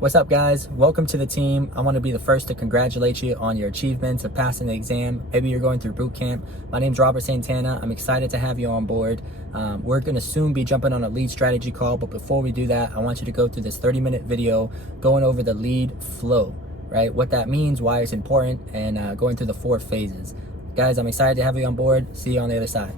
What's up, guys? Welcome to the team. I want to be the first to congratulate you on your achievements of passing the exam. Maybe you're going through boot camp. My name's Robert Santana. I'm excited to have you on board. We're going to soon be jumping on a lead strategy call, but before we do that, I want you to go through this 30-minute video going over the lead flow, right? What that means, why it's important, and going through the 4 phases. Guys, I'm excited to have you on board. See you on the other side.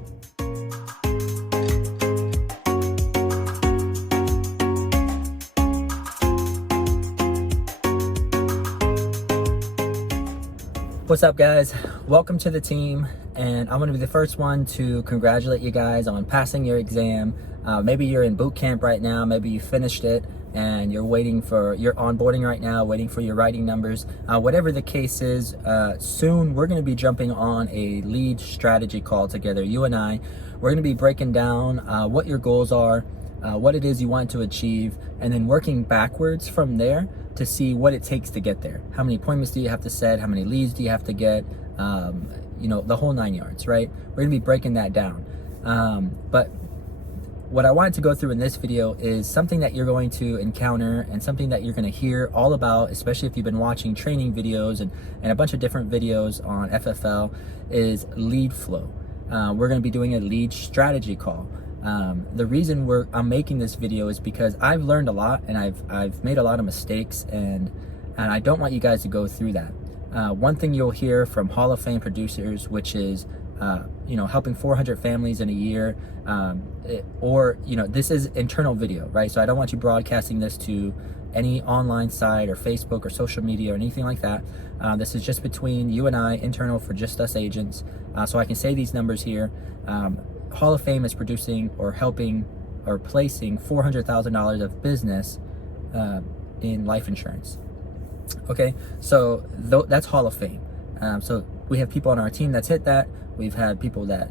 What's up, guys? Welcome to the team, and I'm going to be the first one to congratulate you guys on passing your exam. Maybe you're in boot camp right now, maybe you finished it and you're waiting for your onboarding right now, waiting for your writing numbers. Whatever the case is, soon we're going to be jumping on a lead strategy call together, you and I. We're going to be breaking down what your goals are, what it is you want to achieve, and then working backwards from there to see what it takes to get there. How many appointments do you have to set? How many leads do you have to get? The whole 9 yards, right? We're gonna be breaking that down. But what I wanted to go through in this video is something that you're going to encounter and something that you're gonna hear all about, especially if you've been watching training videos and a bunch of different videos on FFL, is lead flow. We're gonna be doing a lead strategy call. The reason I'm making this video is because I've learned a lot and I've made a lot of mistakes, and I don't want you guys to go through that. One thing you'll hear from Hall of Fame producers, which is helping 400 families in a year, this is internal video, right? So I don't want you broadcasting this to any online site or Facebook or social media or anything like that. This is just between you and I, internal for just us agents. So I can say these numbers here. Hall of Fame is producing or helping or placing $400,000 of business in life insurance. Okay, so that's Hall of Fame. So we have people on our team that's hit that. We've had people that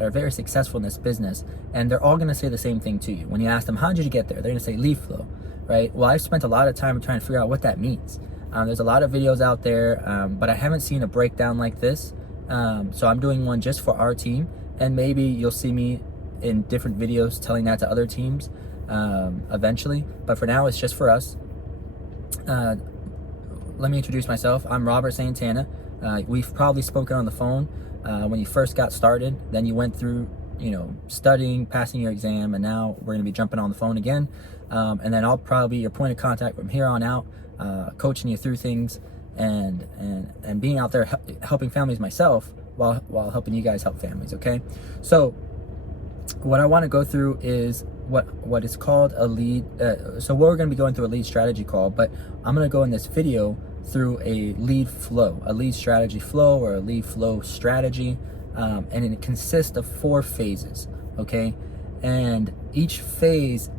are very successful in this business, and they're all going to say the same thing to you. When you ask them, how did you get there? They're going to say lead flow, right? Well, I've spent a lot of time trying to figure out what that means. There's a lot of videos out there, but I haven't seen a breakdown like this. So I'm doing one just for our team. And maybe you'll see me in different videos telling that to other teams eventually. But for now, it's just for us. Let me introduce myself. I'm Robert Santana. We've probably spoken on the phone when you first got started. Then you went through, studying, passing your exam, and now we're going to be jumping on the phone again. And then I'll probably be your point of contact from here on out, coaching you through things and being out there helping families myself, while helping you guys help families. Okay, so what I want to go through is what is called a lead. So we're going to be going through a lead strategy call, but I'm going to go in this video through a lead flow, a lead strategy flow, or a lead flow strategy, and it consists of 4 phases. Okay, and each phase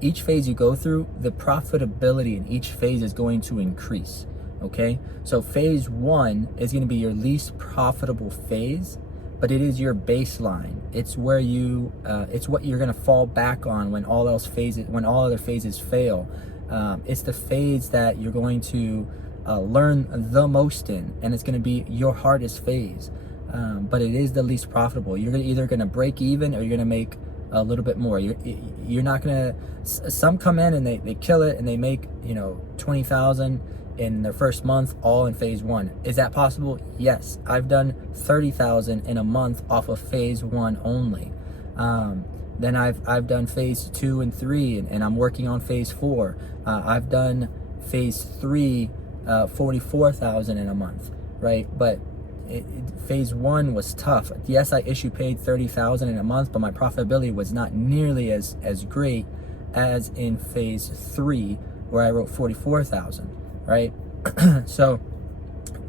you go through, the profitability in each phase is going to increase. Okay, so phase 1 is going to be your least profitable phase, but it is your baseline. It's where it's what you're going to fall back on when all other phases fail. It's the phase that you're going to learn the most in, and it's going to be your hardest phase. But it is the least profitable. You're either going to break even or you're going to make a little bit more. You're not going to. Some come in and they kill it and they make 20,000 in their first month, all in phase 1. Is that possible? Yes. I've done 30,000 in a month off of phase 1 only. Then I've done phase 2 and 3, and I'm working on phase 4. I've done phase 3, 44,000 in a month, right? But phase 1 was tough. Yes, I paid 30,000 in a month, but my profitability was not nearly as great as in phase 3, where I wrote 44,000. Right? So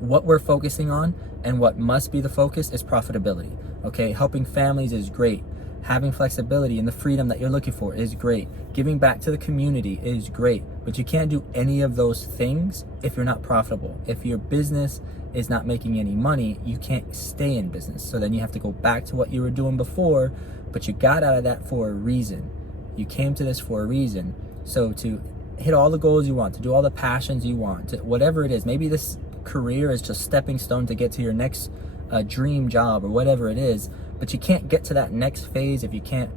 what we're focusing on and what must be the focus is profitability. Okay, helping families is great. Having flexibility and the freedom that you're looking for is great. Giving back to the community is great. But you can't do any of those things if you're not profitable. If your business is not making any money, you can't stay in business. So then you have to go back to what you were doing before, but you got out of that for a reason. You came to this for a reason. So to hit all the goals you want, to do all the passions you want, whatever it is. Maybe this career is just stepping stone to get to your next dream job or whatever it is, but you can't get to that next phase if you can't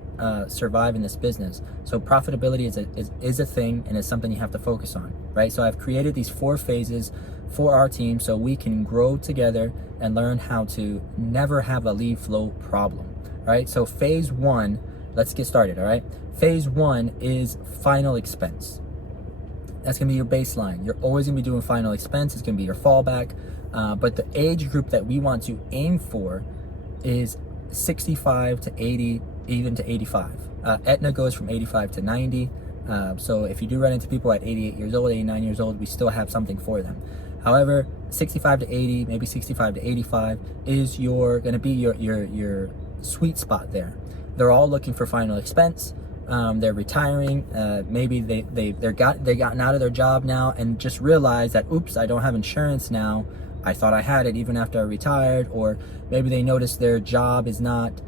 survive in this business. So profitability is a thing, and it's something you have to focus on, right? So I've created these 4 phases for our team so we can grow together and learn how to never have a lead flow problem, right? So phase 1, let's get started, all right? Phase 1 is final expense. That's gonna be your baseline. You're always gonna be doing final expense. It's gonna be your fallback. But the age group that we want to aim for is 65 to 80, even to 85. Aetna goes from 85 to 90. So if you do run into people at 88 years old, 89 years old, we still have something for them. However, 65 to 80, maybe 65 to 85 is gonna be your sweet spot there. They're all looking for final expense. They're retiring. Maybe they've gotten out of their job now and just realized that, oops, I don't have insurance now. I thought I had it even after I retired. Or maybe they noticed their job is not,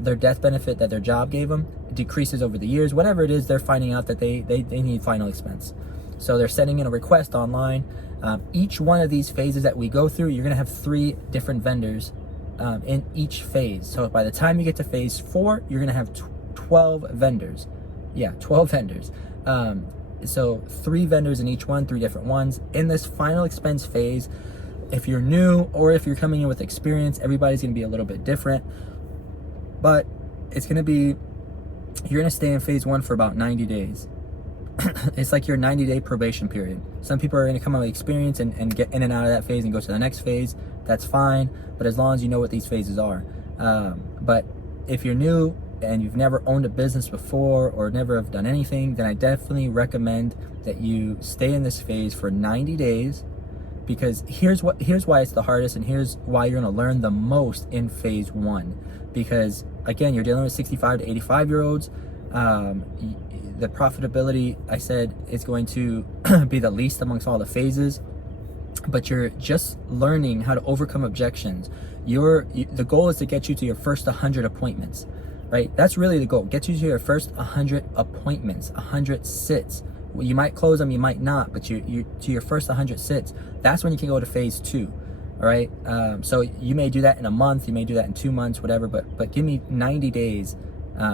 their death benefit that their job gave them decreases over the years. Whatever it is, they're finding out that they need final expense. So they're sending in a request online. Each one of these phases that we go through, you're gonna have 3 different vendors in each phase. So by the time you get to phase 4, you're gonna have 12 vendors. Yeah, 12 vendors. So 3 vendors in each one, 3 different ones. In this final expense phase, if you're new or if you're coming in with experience, everybody's gonna be a little bit different. But it's gonna be, you're gonna stay in phase 1 for about 90 days. It's like your 90-day probation period. Some people are gonna come in with experience and get in and out of that phase and go to the next phase. That's fine, but as long as you know what these phases are. But if you're new and you've never owned a business before or never have done anything, then I definitely recommend that you stay in this phase for 90 days, because here's why it's the hardest, and here's why you're gonna learn the most in phase 1. Because again, you're dealing with 65 to 85 year olds. The profitability, I said, is going to be the least amongst all the phases, but you're just learning how to overcome objections. The goal is to get you to your first 100 appointments, right? That's really the goal. Get you to your first 100 appointments, 100 sits. Well, you might close them, you might not, but you to your first 100 sits. That's when you can go to phase 2. All right. So you may do that in a month, you may do that in 2 months, whatever. But give me 90 days.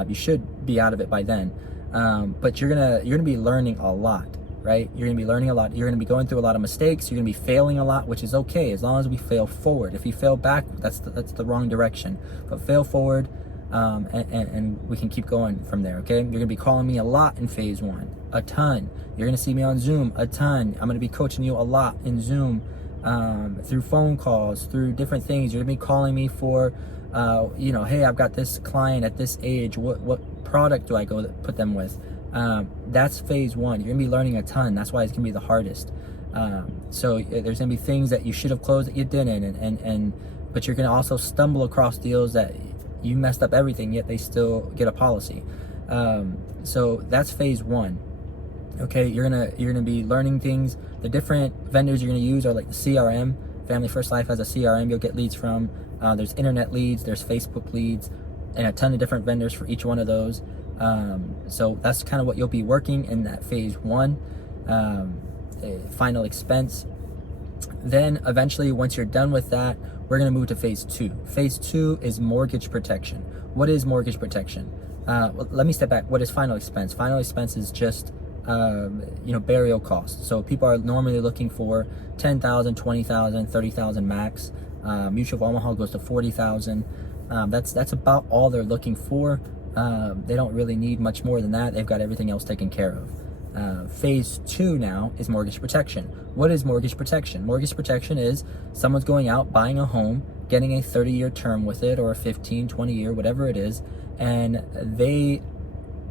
You should be out of it by then. But you're gonna be learning a lot, right? You're gonna be learning a lot. You're gonna be going through a lot of mistakes. You're gonna be failing a lot, which is okay as long as we fail forward. If you fail back, that's the wrong direction. But fail forward, and we can keep going from there. Okay. You're gonna be calling me a lot in phase 1, a ton. You're gonna see me on Zoom a ton. I'm gonna be coaching you a lot in Zoom, through phone calls, through different things. You're gonna be calling me for, hey, I've got this client at this age. What product do I go put them with? That's phase 1. You're gonna be learning a ton. That's why it's gonna be the hardest. So there's gonna be things that you should have closed that you didn't, but you're gonna also stumble across deals that you messed up everything, yet they still get a policy. So that's phase 1. Okay, you're gonna be learning things. The different vendors you're gonna use are like the CRM. Family First Life has a CRM you'll get leads from. There's internet leads, there's Facebook leads, and a ton of different vendors for each one of those. So that's kind of what you'll be working in that phase 1, final expense. Then eventually, once you're done with that, we're gonna move to phase 2. Phase 2 is mortgage protection. What is mortgage protection? Well, let me step back. What is final expense? Final expense is just burial costs. So people are normally looking for 10,000, 20,000, 30,000 max. Mutual of Omaha goes to 40,000. That's about all they're looking for. They don't really need much more than that. They've got everything else taken care of. Phase 2 now is mortgage protection. What is mortgage protection? Mortgage protection is someone's going out, buying a home, getting a 30-year term with it, or a 15, 20-year, whatever it is, and they,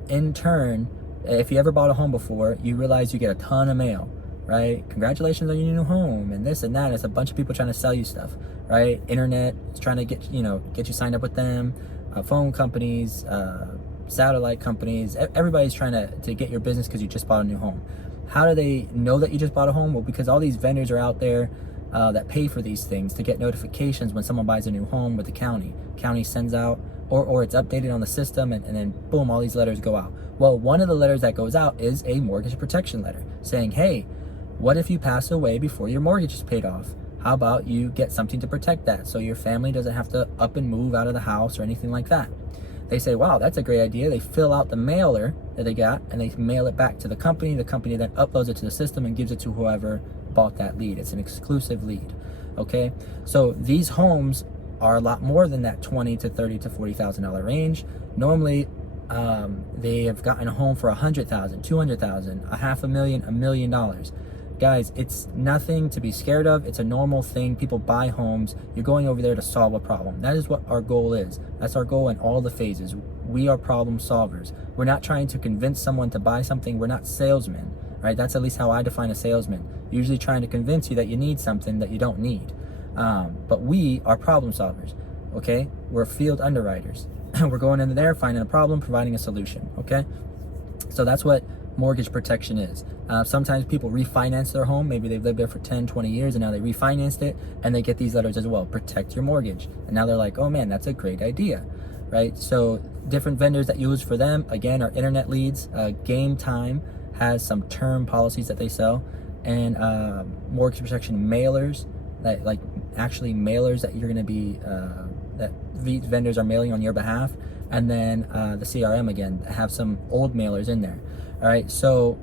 in turn, if you ever bought a home before, you realize you get a ton of mail, right? Congratulations on your new home, and this and that. It's a bunch of people trying to sell you stuff, right? Internet is trying to get you signed up with them. Phone companies, satellite companies, everybody's trying to get your business because you just bought a new home. How do they know that you just bought a home? Well, because all these vendors are out there that pay for these things to get notifications when someone buys a new home with the county. County sends out, or it's updated on the system, and then boom, all these letters go out. Well, one of the letters that goes out is a mortgage protection letter saying, hey, what if you pass away before your mortgage is paid off? How about you get something to protect that so your family doesn't have to up and move out of the house or anything like that? They say, wow, that's a great idea. They fill out the mailer that they got and they mail it back to the company. The company then uploads it to the system and gives it to whoever bought that lead. It's an exclusive lead. Okay, so these homes are a lot more than that $20 to $30 to $40,000 range. Normally, they have gotten a home for $100,000, $200,000, $500,000, $1 million. Guys, it's nothing to be scared of. It's a normal thing. People buy homes. You're going over there to solve a problem. That is what our goal is. That's our goal in all the phases. We are problem solvers. We're not trying to convince someone to buy something. We're not salesmen, right? That's at least how I define a salesman. Usually trying to convince you that you need something that you don't need. But we are problem solvers, okay? We're field underwriters. We're going in there, finding a problem, providing a solution, okay? So that's what mortgage protection is. Sometimes people refinance their home. Maybe they've lived there for 10, 20 years and now they refinanced it and they get these letters as well, protect your mortgage. And now they're like, oh man, that's a great idea, right? So different vendors that use for them, again, are internet leads. Game Time has some term policies that they sell, and mortgage protection mailers, that like actually mailers that you're going to be, that these vendors are mailing on your behalf. And then the CRM, again, have some old mailers in there. All right, so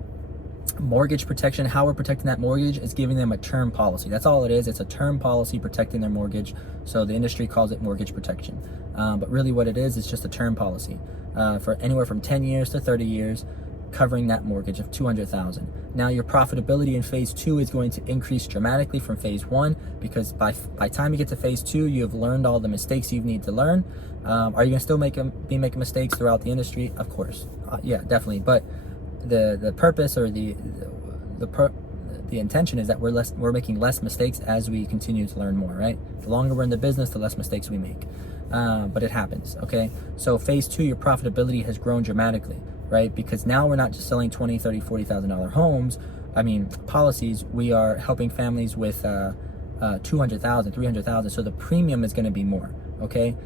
mortgage protection, how we're protecting that mortgage is giving them a term policy. That's all it is. It's a term policy protecting their mortgage. So the industry calls it mortgage protection. But really what it is just a term policy for anywhere from 10 years to 30 years, covering that mortgage of $200,000. Now your profitability in phase 2 is going to increase dramatically from phase 1, because by time you get to phase 2, you have learned all the mistakes you need to learn. Are you going to still be making mistakes throughout the industry? Of course. Yeah, definitely. But the purpose or the intention is that we're making less mistakes as we continue to learn more, right? The longer we're in the business, the less mistakes we make. But it happens, okay? So phase 2, your profitability has grown dramatically, right? Because now we're not just selling $20,000, $30,000, $40,000 policies. We are helping families with $200,000, $300,000. So the premium is going to be more, okay?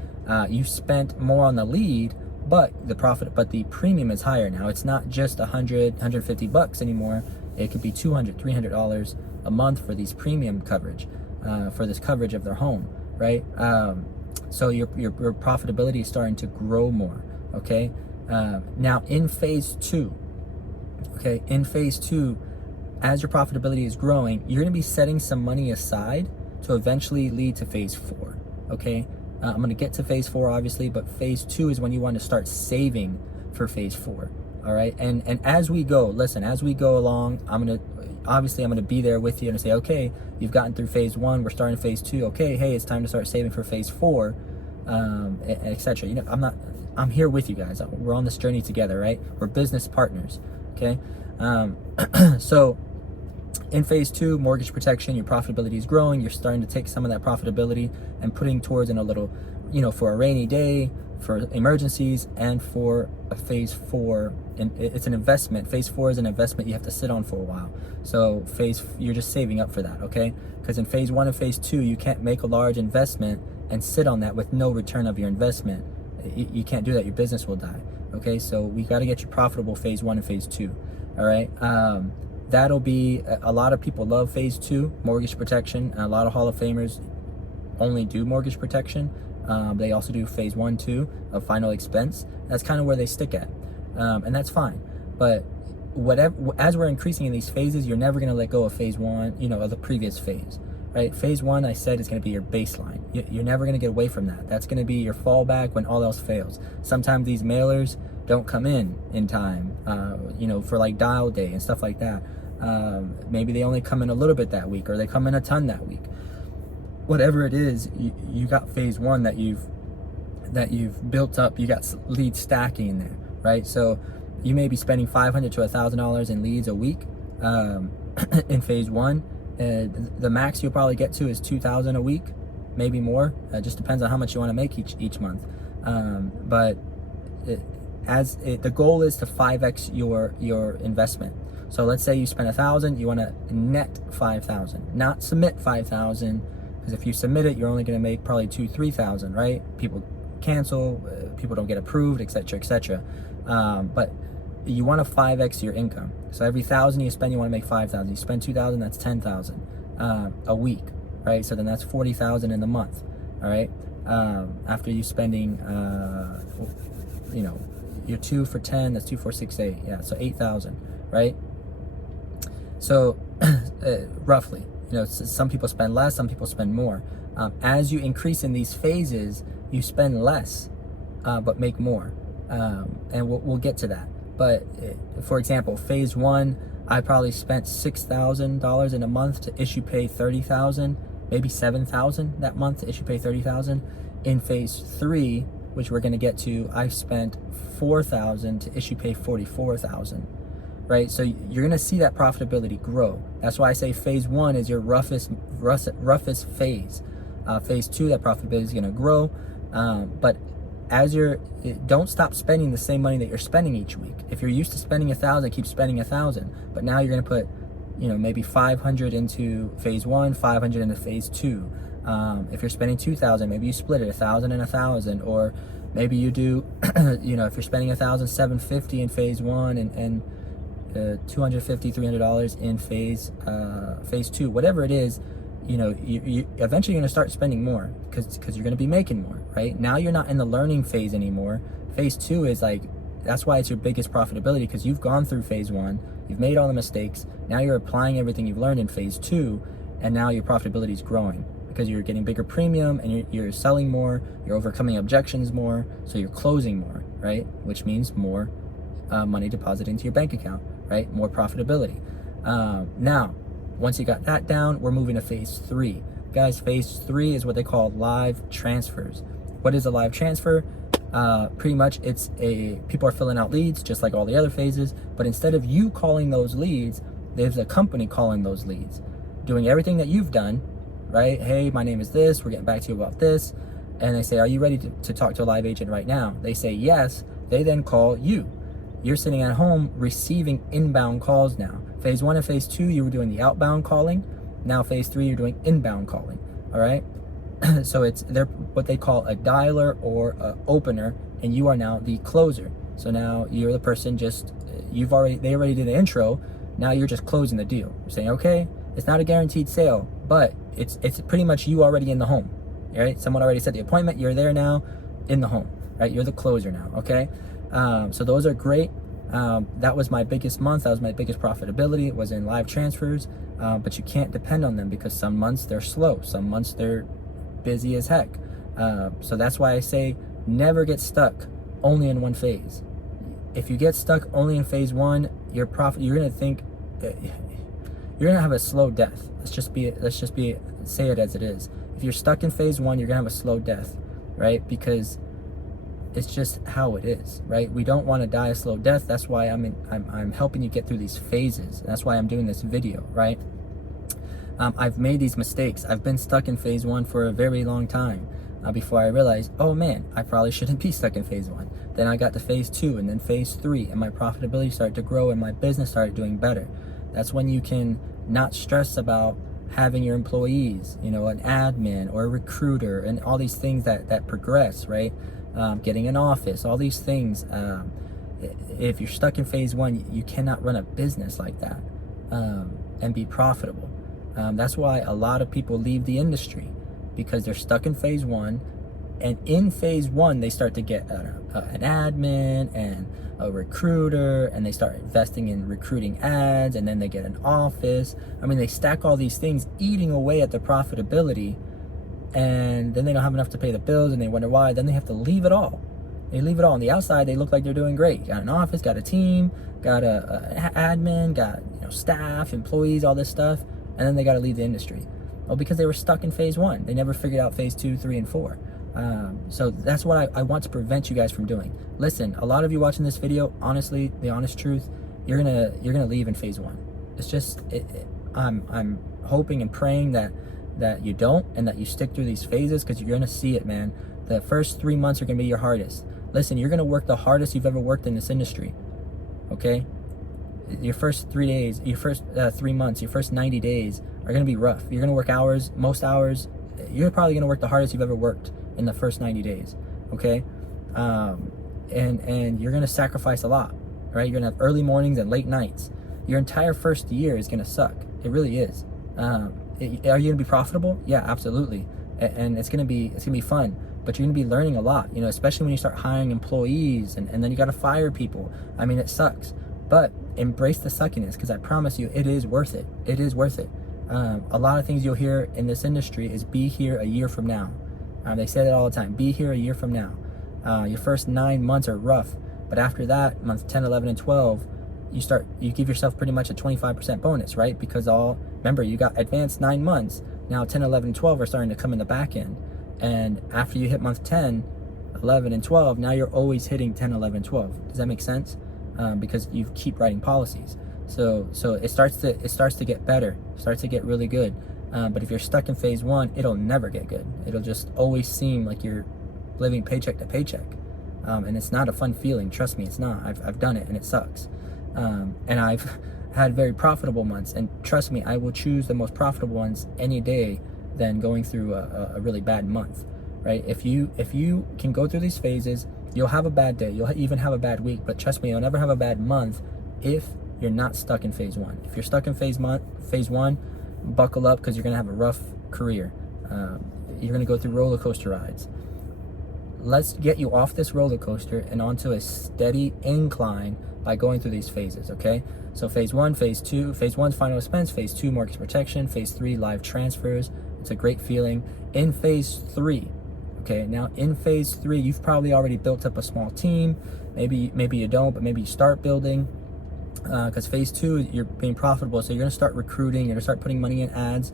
You spent more on the lead, but the premium is higher now. It's not just $100, $150 anymore. It could be $200, $300 a month for these premium coverage, for this coverage of their home, right? So your profitability is starting to grow more, okay? Now in phase 2, okay, as your profitability is growing, you're going to be setting some money aside to eventually lead to phase 4, okay? I'm going to get to phase 4 obviously, but phase 2 is when you want to start saving for phase 4. All right, and as we go along, I'm gonna be there with you and say, okay, you've gotten through phase 1, we're starting phase 2. Okay, hey, it's time to start saving for phase 4, etc. You know, I'm here with you guys. We're on this journey together, right? We're business partners. Okay, so in phase 2, mortgage protection, your profitability is growing. You're starting to take some of that profitability and putting towards in a little, for a rainy day, for emergencies, and for a phase 4. And it's an investment. Phase 4 is an investment you have to sit on for a while. So you're just saving up for that, okay? Because in phase 1 and phase 2, you can't make a large investment and sit on that with no return of your investment. You can't do that. Your business will die. Okay, so we got to get you profitable phase 1 and phase 2. All right. That'll be a lot of people love phase 2 mortgage protection. A lot of Hall of Famers only do mortgage protection. They also do phase 1, 2 of final expense. That's kind of where they stick at, and that's fine. But as we're increasing in these phases, you're never going to let go of phase 1, of the previous phase, right? Phase 1, I said, is going to be your baseline. You're never going to get away from that. That's going to be your fallback when all else fails. Sometimes these mailers don't come in time, for like dial day and stuff like that. Maybe they only come in a little bit that week, or they come in a ton that week. Whatever it is, you got phase 1 that you've built up. You got lead stacking in there, right? So you may be spending $500 to $1,000 in leads a week in phase 1. The max you'll probably get to is $2,000 a week, maybe more. It just depends on how much you want to make each month. But the goal is to 5x your investment. So let's say you spend $1,000, you want to net $5,000, not submit $5,000, because if you submit it, you're only going to make probably $2,000, $3,000, right? People cancel, people don't get approved, etc., etc. But you want to 5x your income. So every $1,000 you spend, you want to make $5,000. You spend $2,000, that's $10,000 a week, right? So then that's $40,000 in the month, all right? After you spending you're 2 for 10, that's 2, 4, 6, 8. Yeah, so 8,000, right? So roughly, some people spend less, some people spend more. As you increase in these phases, you spend less, but make more. And we'll get to that. But for example, phase 1, I probably spent $6,000 in a month to issue pay 30,000, maybe 7,000 that month to issue pay 30,000. In phase 3, which we're going to get to, I spent 4,000 to issue pay 44,000. Right? So you're going to see that profitability grow. That's why I say phase 1 is your roughest phase. Phase 2, that profitability is going to grow. But don't stop spending the same money that you're spending each week. If you're used to spending 1,000, keep spending 1,000. But now you're going to put, maybe 500 into phase 1, 500 into phase 2. If you're spending 2,000, maybe you split it 1,000 and 1,000, or maybe you do, if you're spending 1,000, 750 in phase 1 and $250, $300 in phase 2, whatever it is. You eventually you're going to start spending more because you're going to be making more, right? Now you're not in the learning phase anymore. Phase 2 is that's why it's your biggest profitability, because you've gone through phase 1, you've made all the mistakes. Now you're applying everything you've learned in phase 2, and now your profitability is growing because you're getting bigger premium and you're selling more, you're overcoming objections more, so you're closing more, right? Which means more money deposited into your bank account, right? More profitability. Now, once you got that down, we're moving to phase 3. Guys, phase 3 is what they call live transfers. What is a live transfer? Pretty much people are filling out leads just like all the other phases, but instead of you calling those leads, there's a company calling those leads, doing everything that you've done, right? Hey, my name is this, we're getting back to you about this. And they say, are you ready to talk to a live agent right now? They say yes. They then call you. You're sitting at home receiving inbound calls now. Phase 1 and phase 2, you were doing the outbound calling. Now phase 3, you're doing inbound calling. All right. So they're what they call a dialer or a opener, and you are now the closer. So now you're the person they already did the intro. Now you're just closing the deal. You're saying, okay, it's not a guaranteed sale, but it's pretty much you already in the home. All right. Someone already set the appointment. You're there now in the home, right? You're the closer now. Okay. So those are great. That was my biggest month. That was my biggest profitability. It was in live transfers. But you can't depend on them because some months they're slow. Some months they're busy as heck. So that's why I say never get stuck only in one phase. If you get stuck only in phase 1, you're going to think you're going to have a slow death. Say it as it is. If you're stuck in phase 1, you're going to have a slow death, right? Because it's just how it is, right? We don't want to die a slow death. That's why I'm helping you get through these phases. That's why I'm doing this video, right? I've made these mistakes. I've been stuck in phase 1 for a very long time before I realized, oh man, I probably shouldn't be stuck in phase 1. Then I got to phase 2 and then phase 3, and my profitability started to grow and my business started doing better. That's when you can not stress about having your employees, an admin or a recruiter and all these things that progress, right? Getting an office, all these things. If you're stuck in phase 1, you cannot run a business like that and be profitable. That's why a lot of people leave the industry, because they're stuck in phase 1. And in phase 1, they start to get an admin and a recruiter, and they start investing in recruiting ads, and then they get an office. They stack all these things, eating away at their profitability, and then they don't have enough to pay the bills, and they wonder why. Then they have to leave it all. They leave it all. On the outside, they look like they're doing great. Got an office, got a team, got an admin, got staff, employees, all this stuff, and then they got to leave the industry. Well, because they were stuck in phase 1. They never figured out phase 2, 3, and 4. So that's what I want to prevent you guys from doing. Listen, a lot of you watching this video, honestly, the honest truth, you're gonna leave in phase 1. It's just I'm hoping and praying that you don't, and that you stick through these phases, because you're gonna see it, man. The first 3 months are gonna be your hardest. Listen, you're gonna work the hardest you've ever worked in this industry. Okay? Your first 3 days, your first 3 months, your first 90 days are gonna be rough. You're gonna work hours, most hours. You're probably gonna work the hardest you've ever worked in the first 90 days, okay? And you're gonna sacrifice a lot, right? You're gonna have early mornings and late nights. Your entire first year is gonna suck. It really is. Are you gonna be profitable? Yeah, absolutely. And it's gonna be fun. but you're gonna be learning a lot, especially when you start hiring employees and then you gotta fire people. I mean, it sucks, but embrace the suckiness, because I promise you, it is worth it. It is worth it. A lot of things you'll hear in this industry is be here a year from now. They say that all the time, be here a year from now. Your first 9 months are rough, but after that, month 10, 11, and 12, you give yourself pretty much a 25% bonus, right? Because remember, you got advanced 9 months. Now 10, 11, and 12 are starting to come in the back end. And after you hit month 10, 11, and 12, now you're always hitting 10, 11, 12. Does that make sense? Because you keep writing policies. So it starts to get better, starts to get really good. But if you're stuck in phase 1, it'll never get good. It'll just always seem like you're living paycheck to paycheck. And it's not a fun feeling. Trust me, it's not. I've done it and it sucks. And I've had very profitable months, and trust me, I will choose the most profitable ones any day than going through a really bad month, right? If you can go through these phases, you'll have a bad day, you'll even have a bad week, but trust me, you'll never have a bad month if you're not stuck in phase 1. If you're stuck in phase 1, buckle up, because you're gonna have a rough career. You're gonna go through roller coaster rides. Let's get you off this roller coaster and onto a steady incline by going through these phases, okay? So phase 1, phase 2, phase 1's final expense, phase 2 mortgage protection, phase 3 live transfers. It's a great feeling. In phase 3, okay, now in phase 3, you've probably already built up a small team. Maybe you don't, but maybe you start building, because phase 2, you're being profitable, so you're gonna start recruiting, you're gonna start putting money in ads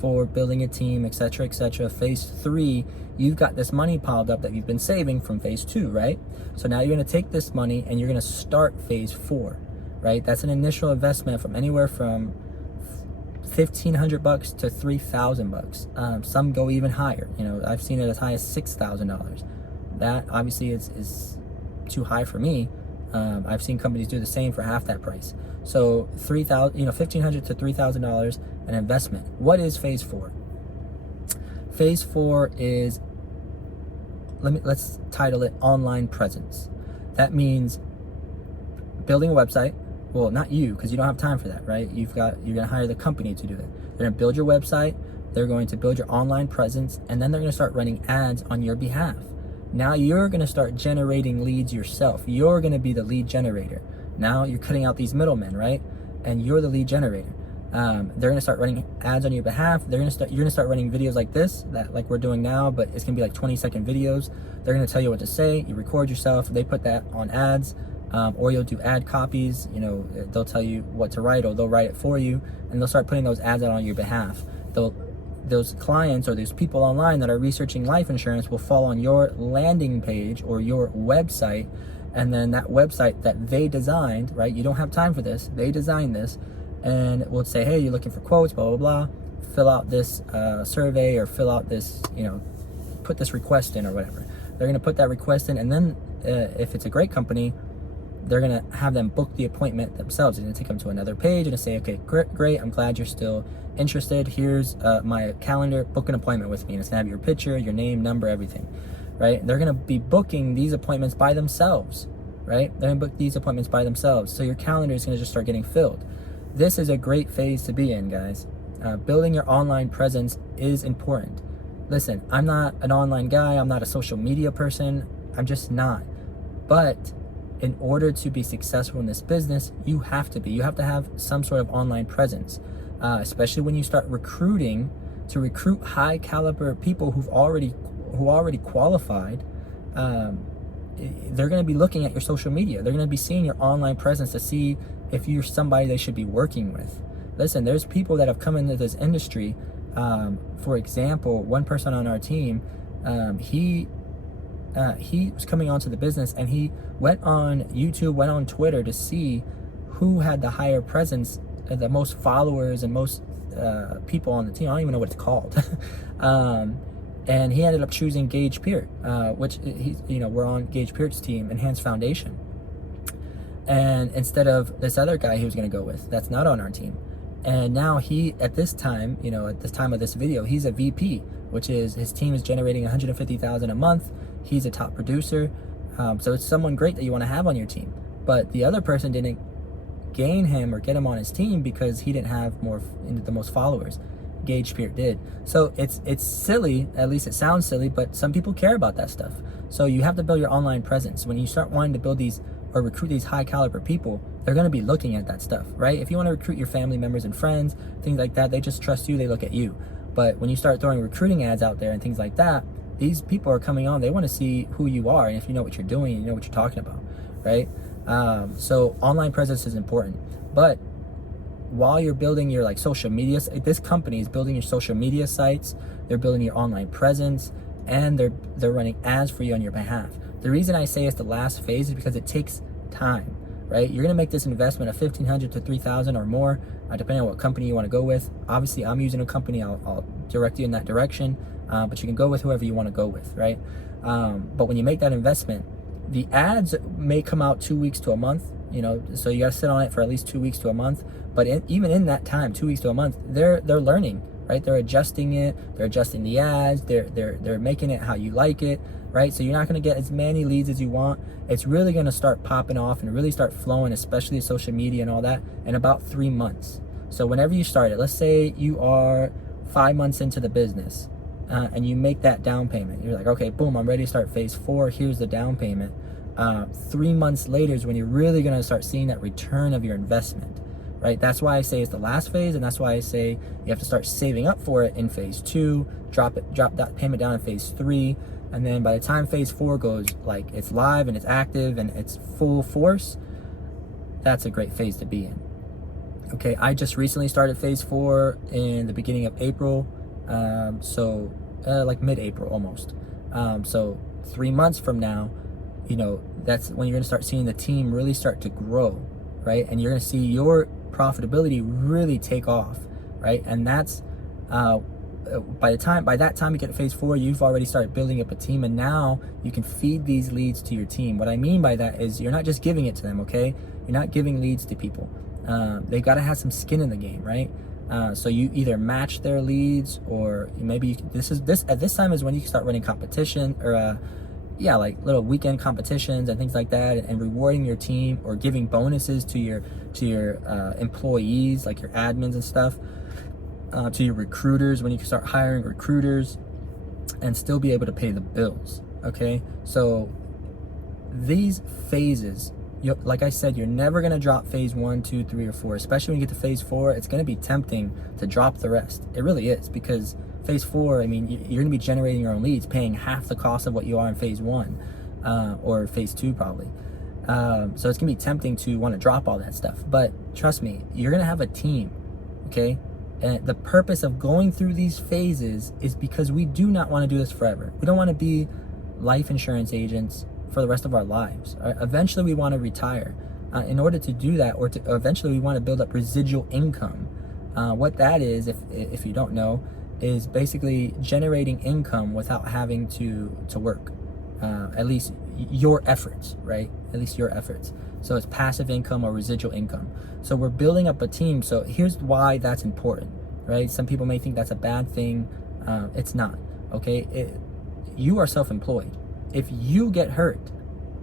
for building a team, etc., etc. Phase 3, you've got this money piled up that you've been saving from phase 2, right? So now you're gonna take this money and you're gonna start phase 4, right? That's an initial investment from anywhere from $1,500 to $3,000. Some go even higher. I've seen it as high as $6,000. That obviously is too high for me. I've seen companies do the same for half that price. So $1,500 to $3,000 an investment. What is phase 4? Phase 4 is, let's title it online presence. That means building a website. Well, not you, because you don't have time for that, right? You're gonna hire the company to do it. They're gonna build your website, they're going to build your online presence, and then they're gonna start running ads on your behalf. Now you're gonna start generating leads yourself. You're gonna be the lead generator. Now you're cutting out these middlemen, right? And you're the lead generator. They're gonna start running ads on your behalf. You're gonna start running videos like this, like we're doing now, but it's gonna be like 20-second videos. They're gonna tell you what to say. You record yourself. They put that on ads, or you'll do ad copies. They'll tell you what to write, or they'll write it for you, and they'll start putting those ads out on your behalf. Those clients or those people online that are researching life insurance will fall on your landing page or your website, and then that website that they designed, right? You don't have time for this. They designed this, and we'll say, hey, you're looking for quotes, blah, blah, blah. Fill out this survey, or fill out this, put this request in or whatever. They're going to put that request in, and then if it's a great company, they're going to have them book the appointment themselves. They're going to take them to another page and say, okay, great, I'm glad you're still interested. Here's my calendar, book an appointment with me. And it's going to have your picture, your name, number, everything, right? They're going to be booking these appointments by themselves, right? They're going to book these appointments by themselves. So your calendar is going to just start getting filled. This is a great phase to be in, guys. Building your online presence is important. Listen, I'm not an online guy. I'm not a social media person. I'm just not. But in order to be successful in this business, you have to be. You have to have some sort of online presence, especially when you start recruiting, to recruit high caliber people who already qualified. They're going to be looking at your social media. They're going to be seeing your online presence to see if you're somebody they should be working with. Listen, there's people that have come into this industry. For example, one person on our team, he was coming onto the business, and he went on YouTube, went on Twitter to see who had the higher presence, the most followers and most people on the team. I don't even know what it's called. And he ended up choosing Gage Peart, which we're on Gage Peart's team, Enhanced Foundation. And instead of this other guy he was going to go with, that's not on our team. And now he, at this time, at the time of this video, he's a VP, which is, his team is generating $150,000 a month. He's a top producer. So it's someone great that you want to have on your team. But the other person didn't gain him or get him on his team because he didn't have the most followers. Gage Peer did. So it's silly, at least it sounds silly, but some people care about that stuff. So you have to build your online presence. When you start wanting to build these or recruit these high caliber people, they're going to be looking at that stuff, right? If you want to recruit your family members and friends, things like that, they just trust you, they look at you. But when you start throwing recruiting ads out there and things like that, these people are coming on, they want to see who you are and if you know what you're doing and you know what you're talking about, right? So online presence is important. But while you're building your like social media, this company is building your social media sites, they're building your online presence, and they're running ads for you on your behalf. The reason I say it's the last phase is because it takes time, right? You're gonna make this investment of $1,500 to $3,000 or more, depending on what company you want to go with. Obviously, I'm using a company. I'll direct you in that direction, but you can go with whoever you want to go with, right? But when you make that investment, the ads may come out 2 weeks to a month, so you got to sit on it for at least 2 weeks to a month. But even in that time, 2 weeks to a month, they're learning, right? They're adjusting it. They're adjusting the ads. They're making it how you like it, right? So you're not going to get as many leads as you want. It's really going to start popping off and really start flowing, especially social media and all that, in about 3 months. So whenever you start it, let's say you are 5 months into the business, and you make that down payment. You're like, okay, boom, I'm ready to start phase 4. Here's the down payment. 3 months later is when you're really going to start seeing that return of your investment, right? That's why I say it's the last phase, and that's why I say you have to start saving up for it in phase 2, drop that payment down in phase 3, and then by the time phase 4 goes, like it's live and it's active and it's full force, that's a great phase to be in. Okay, I just recently started phase 4 in the beginning of April, like mid-April almost. So 3 months from now, that's when you're gonna start seeing the team really start to grow, right? And you're gonna see your profitability really take off, right? And that's by that time you get to phase 4, you've already started building up a team, and now you can feed these leads to your team. What I mean by that is you're not just giving it to them, okay? You're not giving leads to people. They've got to have some skin in the game, right? So you either match their leads, or maybe at this time is when you can start running competition, or like little weekend competitions and things like that, and rewarding your team, or giving bonuses to your employees, like your admins and stuff, to your recruiters, when you can start hiring recruiters and still be able to pay the bills. Okay, so these phases, like I said, you're never going to drop phase 1, 2, 3, or 4. Especially when you get to phase 4, it's going to be tempting to drop the rest. It really is, because phase 4, I mean, you're going to be generating your own leads, paying half the cost of what you are in phase 1, or phase 2 probably. So it's going to be tempting to want to drop all that stuff. But trust me, you're going to have a team, okay? And the purpose of going through these phases is because we do not want to do this forever. We don't want to be life insurance agents for the rest of our lives. Eventually we want to retire. In order to do that, or eventually we want to build up residual income. What that is, if you don't know, is basically generating income without having to work. At least your efforts, right? At least your efforts. So it's passive income or residual income. So we're building up a team. So here's why that's important, right? Some people may think that's a bad thing. It's not, okay? You are self-employed. If you get hurt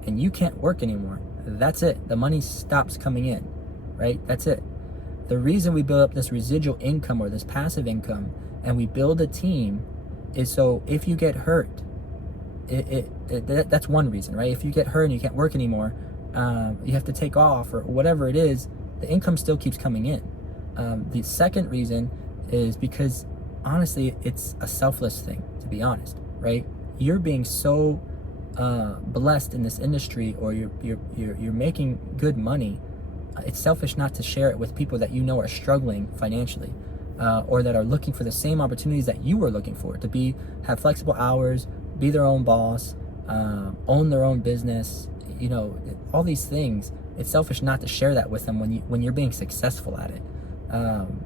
and you can't work anymore, that's it. The money stops coming in, right? That's it. The reason we build up this residual income or this passive income and we build a team is so if you get hurt, that's one reason, right? If you get hurt and you can't work anymore, you have to take off or whatever it is, the income still keeps coming in. The second reason is because honestly, it's a selfless thing, to be honest, right? You're being so blessed in this industry, or you're making good money. It's selfish not to share it with people that you know are struggling financially, or that are looking for the same opportunities that you were looking for, to have flexible hours, be their own boss, own their own business, all these things. It's selfish not to share that with them when you're being successful at it.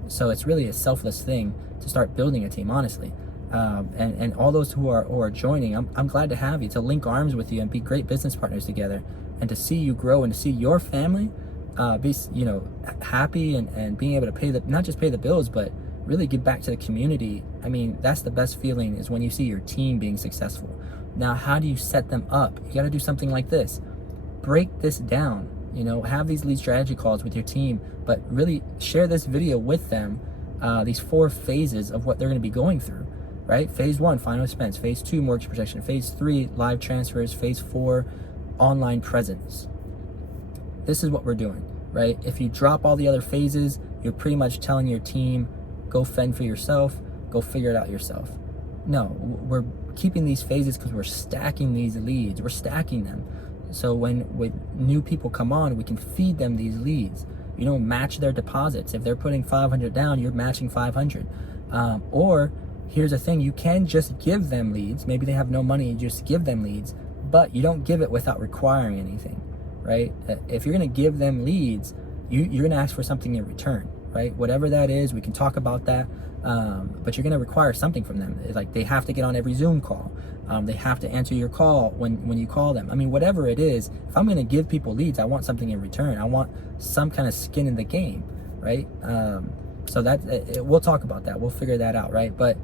So it's really a selfless thing to start building a team, honestly. And all those who are joining, I'm glad to have you, to link arms with you and be great business partners together, and to see you grow and to see your family be happy and being able to not just pay the bills, but really give back to the community. I mean, that's the best feeling, is when you see your team being successful. Now, how do you set them up? You got to do something like this. Break this down, have these lead strategy calls with your team, but really share this video with them, these 4 phases of what they're going to be going through, right? Phase 1, final expense. Phase 2, mortgage protection. Phase 3, live transfers. Phase 4, online presence. This is what we're doing, right? If you drop all the other phases, you're pretty much telling your team, go fend for yourself, go figure it out yourself. No, we're keeping these phases because we're stacking these leads. We're stacking them. So when new people come on, we can feed them these leads. You know, match their deposits. If they're putting 500 down, you're matching 500. Or here's the thing, you can just give them leads. Maybe they have no money, you just give them leads, but you don't give it without requiring anything, right? If you're gonna give them leads, you're gonna ask for something in return, right? Whatever that is, we can talk about that. But you're gonna require something from them. Like they have to get on every Zoom call. They have to answer your call when you call them. I mean, whatever it is, if I'm gonna give people leads, I want something in return. I want some kind of skin in the game, right? So we'll talk about that. We'll figure that out, right? But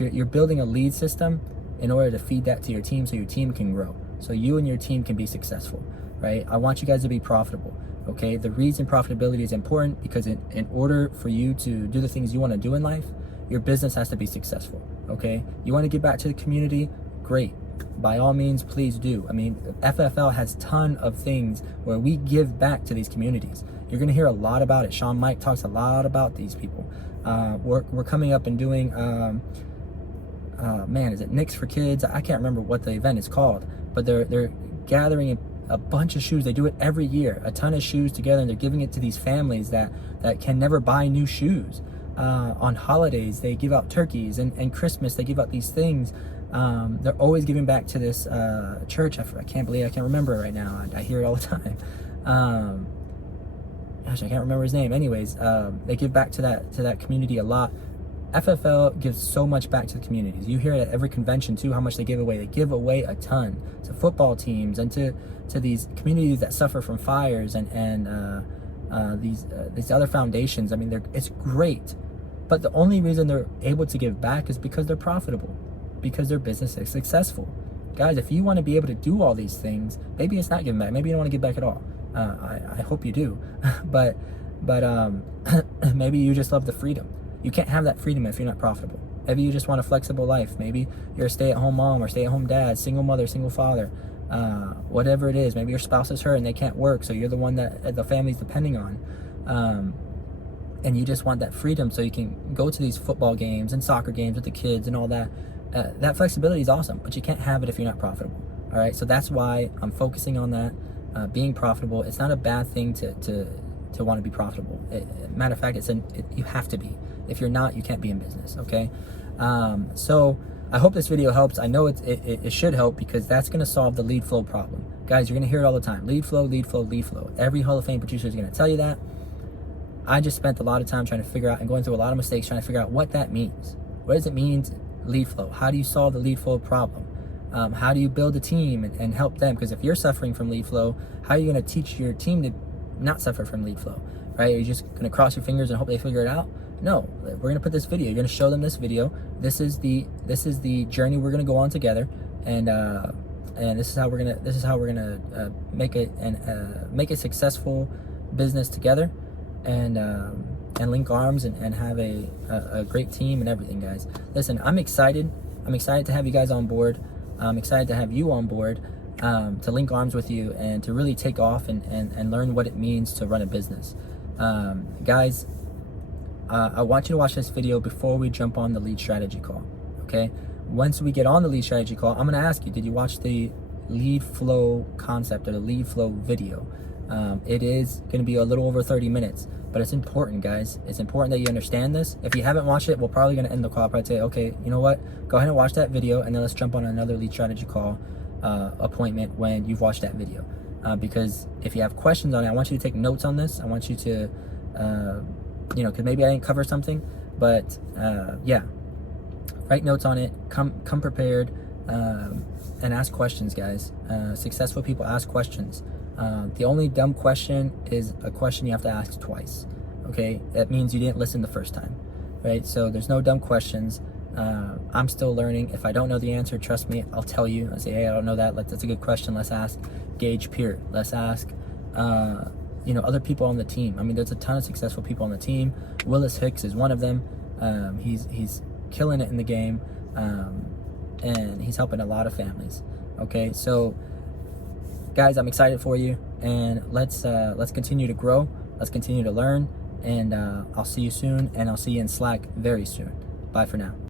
you're building a lead system in order to feed that to your team so your team can grow. So you and your team can be successful, right? I want you guys to be profitable. Okay, the reason profitability is important because in order for you to do the things you want to do in life, your business has to be successful. Okay, you want to give back to the community? Great, by all means, please do. I mean, FFL has a ton of things where we give back to these communities. You're going to hear a lot about it. Sean Mike talks a lot about these people. We're coming up and doing, man, is it Knicks for Kids? I can't remember what the event is called, but they're gathering a bunch of shoes. They do it every year, a ton of shoes together, and they're giving it to these families that can never buy new shoes. On holidays, they give out turkeys, and Christmas, they give out these things. They're always giving back to this church. I can't believe I can't remember it right now. I hear it all the time. Gosh, I can't remember his name. Anyways, they give back to that community a lot. FFL gives so much back to the communities. You hear it at every convention too, how much they give away. They give away a ton to football teams and to these communities that suffer from fires and these other foundations. I mean, it's great, but the only reason they're able to give back is because they're profitable, because their business is successful. Guys, if you want to be able to do all these things, maybe it's not giving back. Maybe you don't want to give back at all. I hope you do, but maybe you just love the freedom. You can't have that freedom if you're not profitable. Maybe you just want a flexible life. Maybe you're a stay-at-home mom or stay-at-home dad, single mother, single father, whatever it is. Maybe your spouse is hurt and they can't work, so you're the one that the family's depending on. And you just want that freedom so you can go to these football games and soccer games with the kids and all that. That flexibility is awesome, but you can't have it if you're not profitable. All right, so that's why I'm focusing on that. Being profitable, it's not a bad thing to want to be profitable. Matter of fact, you have to be. If you're not, you can't be in business, okay? So I hope this video helps. I know it should help because that's going to solve the lead flow problem. Guys, you're going to hear it all the time. Lead flow, lead flow, lead flow. Every Hall of Fame producer is going to tell you that. I just spent a lot of time trying to figure out and going through a lot of mistakes trying to figure out what that means. What does it mean, lead flow? How do you solve the lead flow problem? How do you build a team and help them? Because if you're suffering from lead flow, how are you going to teach your team to not suffer from lead flow, right? Are you just going to cross your fingers and hope they figure it out? No, we're going to put this video. You're going to show them this video. This is the journey we're going to go on together, and this is how we're gonna make a successful business together, and link arms and have a great team and everything, guys. Listen, I'm excited. I'm excited to have you guys on board. I'm excited to have you on board, to link arms with you and to really take off and learn what it means to run a business. Guys, I want you to watch this video before we jump on the lead strategy call, okay? Once we get on the lead strategy call, I'm gonna ask you, did you watch the lead flow concept or the lead flow video? It is gonna be a little over 30 minutes, but it's important, guys. It's important that you understand this. If you haven't watched it, we're probably gonna end the call. I'll probably say, okay, you know what? Go ahead and watch that video, and then let's jump on another lead strategy call appointment when you've watched that video. Because if you have questions on it, I want you to take notes on this. I want you to, because maybe I didn't cover something, but yeah, write notes on it. Come prepared, and ask questions, guys. Successful people ask questions. The only dumb question is a question you have to ask twice. Okay, that means you didn't listen the first time, right? So there's no dumb questions. I'm still learning. If I don't know the answer, trust me, I'll tell you. I say, hey, I don't know that. That's a good question. Let's ask Gage Peart. Let's ask other people on the team. I mean, there's a ton of successful people on the team. Willis Hicks is one of them. He's killing it in the game, and he's helping a lot of families. Okay, so guys, I'm excited for you, and let's continue to grow. Let's continue to learn, and I'll see you soon, and I'll see you in Slack very soon. Bye for now.